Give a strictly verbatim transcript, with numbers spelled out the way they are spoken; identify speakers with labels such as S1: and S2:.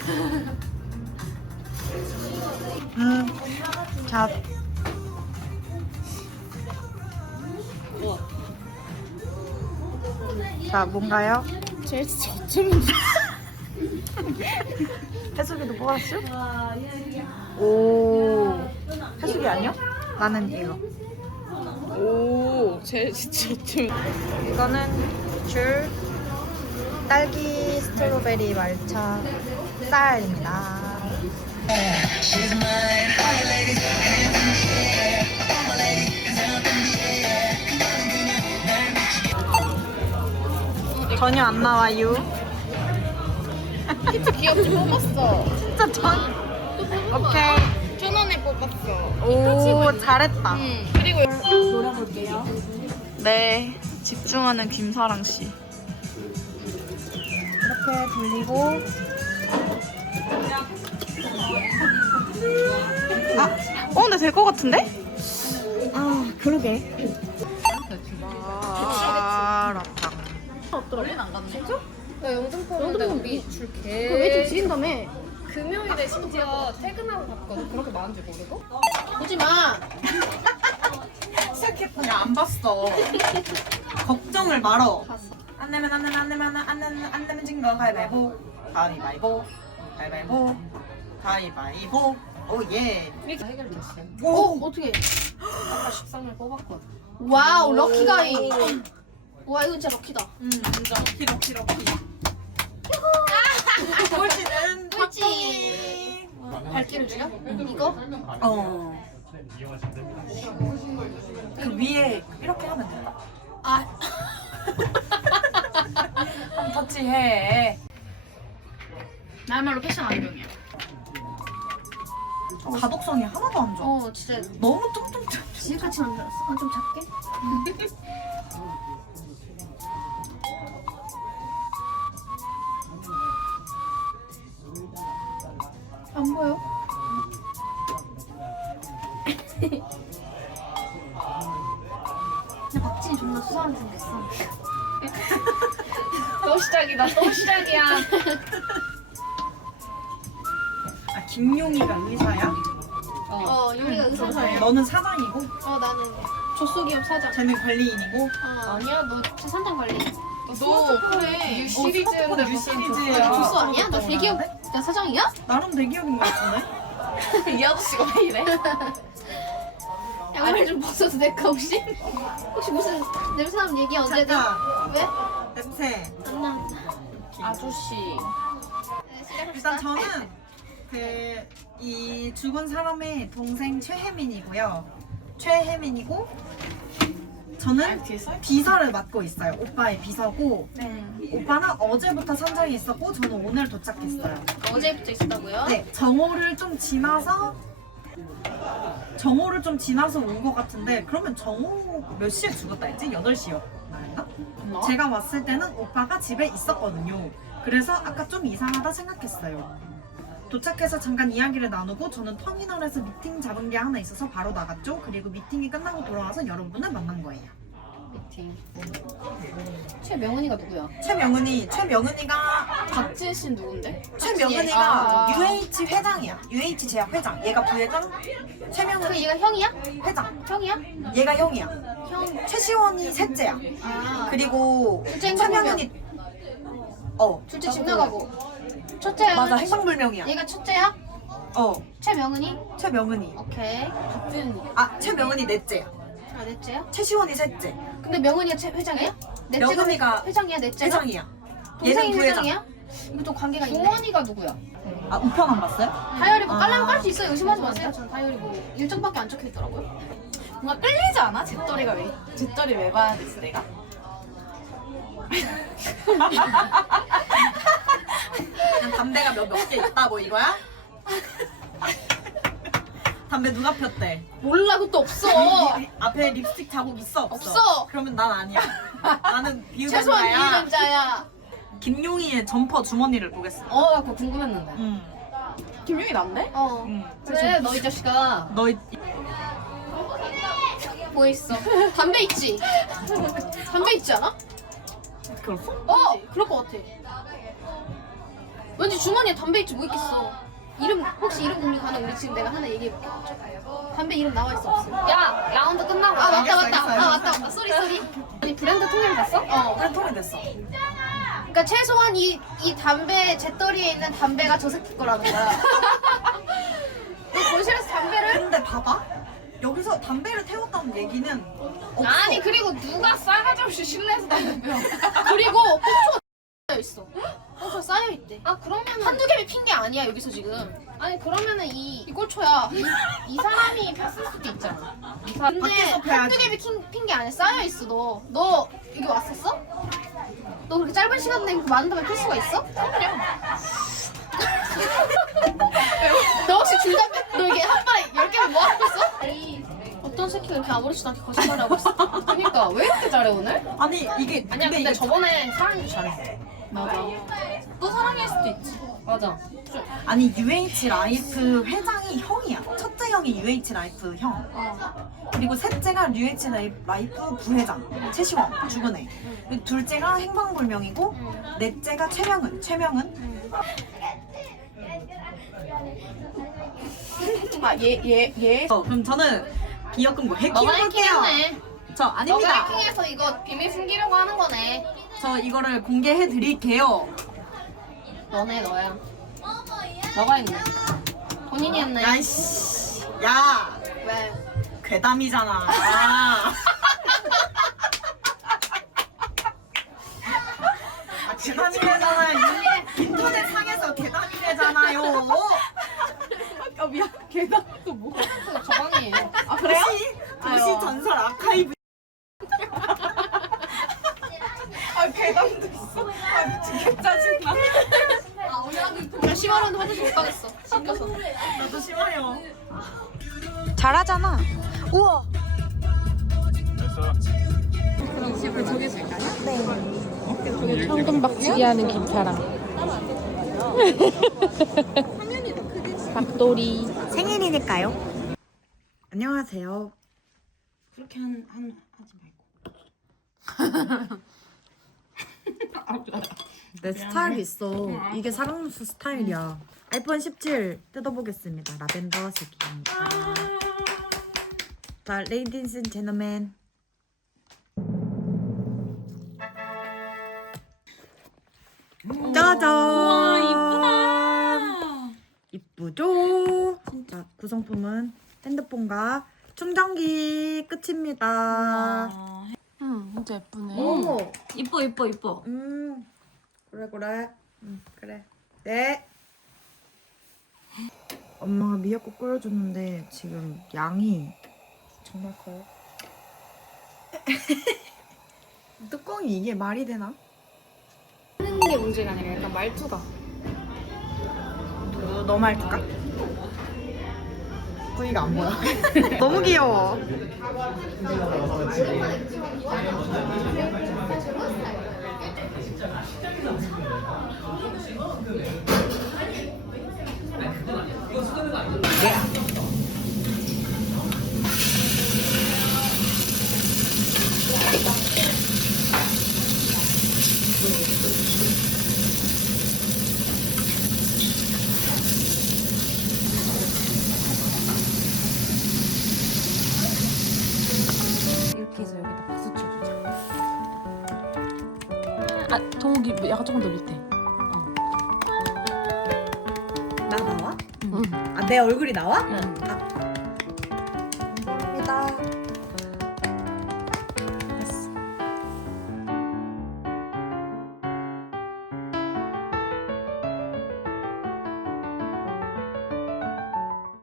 S1: 음, 자. 자, 뭔가요?
S2: 제일 진짜 어쩌면
S1: 해수기도 뽑았어? 오, 해수기 아니야? 나는 이거.
S2: 오, 제일 진짜 어쩌면
S1: 이거는 줄 딸기 스트로베리 말차 쌀입니다. 전혀 안 나와요.
S2: 진짜 귀엽지 뽑았어.
S1: 진짜 전. 오케이.
S2: 천 원에 뽑았어.
S1: 오, 잘했다.
S2: 응. 그리고 놀아볼게요.
S1: 네, 집중하는 김사랑 씨. 이렇게 돌리고. 아, 어, 근데 될 것 같은데? 아, 그러게. 마라탕.
S2: 원래는 안 갔네. 진짜?
S3: 나 영등 포는데 우리 줄 개.
S2: 그 왜 좀 지린다며?
S3: 금요일에 심지어 퇴근하고 갔거든. 그렇게 많은지 모르고.
S2: 보지 마.
S1: 시작했더니 안 봤어. 걱정을 말어. 안 내면 안 내면 안 내면 안 내면 안 내면 진 거 가위바위보. 가위바위보. 가위바위보. 가위바위보. 오 예.
S3: 이렇게 해결됐어.
S2: 어, 어떻게?
S3: 아까 십삼 일 뽑았거든.
S2: 와우, 럭키 가이. 와, 이거 진짜 럭키다.
S1: 음, 진짜 럭키 럭키 럭키. 꼴찌는
S2: 꼴찌. 발길을 줄여? 이거?
S1: 어. 그 위에 이렇게 하면 된다.
S2: 아,
S1: 한번 터치해.
S2: 나야말로 패션 안경이야.
S1: 가독성이 하나도 안 좋아.
S2: 어, 진짜
S1: 너무 뚱뚱해.
S2: 지금같이 만들었어. 아, 좀 작게? 안 보여? 근데 박진이 존나 수상하게 생겼어.
S3: 또 시작이다. 또 시작이야.
S1: 아, 김용이가 의사야?
S2: 어, 여기가 의사사야.
S1: 너는 사장이고,
S2: 어, 나는 조소기업 사장.
S1: 쟤는 관리인이고.
S2: 어,
S3: 아니야, 너
S2: 저 산장 관리.
S3: 너 그래. 유 시리즈인데
S1: 어, 유
S3: 무슨
S1: 시리즈야.
S2: 너 조소 아니야? 너 대기업 야, 사장이야?
S1: 나름 대기업인 것 같은데?
S3: 이 아저씨가 왜 이래?
S2: 양말 좀 벗어도 될까 혹시? 혹시 무슨 냄새 나면 얘기 언제든.
S1: 잠깐,
S2: 왜?
S1: 냄새.
S2: 안 나.
S3: 아저씨.
S2: 네, 시작합시다.
S1: 일단 저는 그, 이 죽은 사람의 동생 최혜민이고요. 최혜민이고, 저는 비서를 맡고 있어요. 오빠의 비서고,
S2: 네.
S1: 오빠는 어제부터 산장에 있었고, 저는 오늘 도착했어요.
S2: 어제부터 있었다고요?
S1: 네, 정오를 좀 지나서 정오를 좀 지나서 온 것 같은데 그러면 정오 몇 시에 죽었다 했지? 여덟 시였나? 제가 왔을 때는 오빠가 집에 있었거든요. 그래서 아까 좀 이상하다 생각했어요. 도착해서 잠깐 이야기를 나누고 저는 터미널에서 미팅 잡은 게 하나 있어서 바로 나갔죠. 그리고 미팅이 끝나고 돌아와서 여러분을 만난 거예요.
S3: 미팅.
S2: 최명은이가 누구야?
S1: 최명은이, 최명은이가
S3: 박진 씨는 누군데?
S1: 최명은이가
S3: 아.
S1: 유에이치 회장이야. 유에이치 제약 회장. 얘가 부회장,
S2: 그
S1: 최명은이
S2: 얘가 형이야?
S1: 회장.
S2: 형이야?
S1: 얘가 형이야.
S2: 형.
S1: 최시원이 셋째야.
S2: 아.
S1: 그리고
S2: 둘째 행방불명.
S1: 최명은이 어
S2: 둘째 집 나가고. 첫째야.
S1: 맞아 행방불명이야.
S2: 얘가 첫째야?
S1: 어
S2: 최명은이?
S1: 최명은이.
S2: 오케이.
S3: 박진.
S1: 아 최명은이 넷째야.
S2: 아, 넷째야?
S1: 최시원이 셋째.
S2: 근데 명은이가 최, 회장이야? 넷째가
S1: 명은이가
S2: 회장이야, 넷째가?
S1: 회장이야.
S2: 동생이
S1: 얘는 부회장.
S2: 회장이야? 이거 또 관계가 있네.
S3: 동원이가 누구야?
S1: 아 우편 안 봤어요?
S2: 다이어리 뭐
S1: 아.
S2: 깔라면 깔 수 있어요. 의심하지 마세요. 전 다이어리 뭐 일정밖에 안 적혀 있더라고요.
S3: 뭔가 끌리지 않아? 잿더리가 왜? 잿더리 왜 봐야 되지 내가?
S1: 그냥 담배가 몇 몇 개 있다 뭐 이거야? 담배 누가 폈대?
S2: 몰라, 그것도 없어.
S1: 이- 앞에 립스틱 자국 있어 없어?
S2: 없어.
S1: 그러면 난 아니야. 나는
S2: 최소한
S1: 비유자야.
S2: 비유자야.
S1: 김용희의 점퍼 주머니를 보겠어.
S3: 어, 나 그거 궁금했는데.
S1: 응.
S3: 김용이 난데?
S2: 어.
S1: 응.
S3: 그래, 너 이 자식아.
S1: 너 이-
S2: 뭐 있어? 담배 있지? 담배 있지 않아?
S1: 그랬어?
S2: 어, 그럴 것 같아. 왠지 주머니에 담배 있지 뭐 있겠어. 이름 혹시 이름 공유 가능? 우리 지금 내가 하나 얘기해볼게. 담배 이름 나와 있어 없어?
S3: 야 라운드 끝나고.
S2: 아 맞다
S1: 알겠어,
S2: 맞다.
S1: 알겠어,
S2: 아
S1: 알겠어.
S2: 맞다 맞다. 쏘리 쏘리. 아니 브랜드 통일이 됐어? 어.
S1: 그래 통이 됐어.
S2: 그러니까 최소한 이, 이 담배 잿더리에 있는 담배가 저 새끼 거라는 거야. 너 거실에서 담배를?
S1: 근데 봐봐. 여기서 담배를 태웠다는 얘기는 없어.
S3: 아니 그리고 누가 싸가지 없이 실내에서 담배 피워.
S2: 그리고 꽁초가 쌓여 있어. 꽁초 쌓여 있대.
S3: 아 그러면
S2: 한두 개를 핀 게 아니야 여기서 지금.
S3: 아니 그러면은 이,
S2: 이 꼴초야.
S3: 이 사람이 폈을 수도 있잖아. 이 사람
S2: 근데
S1: 밖에서
S2: 한두
S1: 펴야지.
S2: 개를 핀 게 아니야 쌓여 있어 너. 너 여기 왔었어? 너 그렇게 짧은 시간 내에 많은 담배 필 수가 있어? 너 혹시 줄담배 너 이게 한 번에 열 개를 모아놓고 있어? 어떤 새끼가 이렇게 아무렇지도 않게 거짓말을 하고 있어?
S3: 그러니까 왜 이렇게 잘해 오늘?
S1: 아니 이게
S3: 아니야 근데
S1: 이게
S3: 저번에 사랑도 잘했어.
S2: 맞아.
S3: 또 사랑할 수도 있지. 맞아.
S1: 아니 유에이치 라이프 회장이 형이야. 첫째 형이 유에이치 라이프 형.
S2: 어.
S1: 그리고 셋째가 유에이치 라이프 부회장 최시원 죽은 애. 그리고 둘째가 행방불명이고 넷째가 최명은 최명은
S2: 아얘 얘 얘.
S1: 어, 그럼 저는 기억금고 해킹
S3: 너가
S1: 볼게요.
S3: 해킹했네.
S1: 저
S3: 너가
S1: 아닙니다.
S3: 해킹해서 이거 비밀 숨기려고 하는 거네.
S1: 저 이거를 공개해 드릴게요.
S3: 너네 너야. 너가 했네. 본인이 했네.
S1: 야이씨. 야
S2: 왜?
S1: 괴담이잖아. 아, 아 괴담이래잖아요. 인터넷 상에서 괴담이래잖아요.
S2: 아 미안. 걔가 또 뭐?
S3: 저방이에요.
S2: 아 그래요?
S1: 도시, 도시 전설 아카이브. 아 괴담도 있어. 아 미친 개짜증나.
S2: 나 심하려는데 화장실 못 가겠어. 씻겨서.
S1: 나도 심해요.
S4: 잘하잖아. 우와.
S5: 현금 박치기 하는 김사랑. 박돌이.
S4: 생일이니까요. 안녕하세요.
S3: 그렇게 한, 한 하지 말고.
S4: 내 스타일이 있어. 이게 사랑누수 스타일이야. 아이폰 십칠 뜯어보겠습니다. 라벤더 색입니다. 자, 레이디스 앤 제너맨. 짜잔. 와, 이쁘다. 이쁘죠? 진짜 구성품은 핸드폰과 충전기 끝입니다.
S5: 응, 진짜 예쁘네.
S4: 오.
S3: 이뻐 이뻐 이뻐.
S4: 음. 그래 그래. 음, 그래. 네. 엄마가 미역국 끓여줬는데 지금 양이 정말 커요. 뚜껑이 이게 말이 되나?
S2: 하는 게 문제가 아니라 약간 말투가.
S4: 너, 너 말투가? 뿌이가 안 보여. 너무 귀여워.
S5: 이렇게 해서 여기다 박수 쳐주자. 아, 동욱이 약간 조금 더 밑에.
S4: 나 나와?
S5: 응.
S4: 아, 내 얼굴이 나와?
S5: 응.
S4: 감사합니다.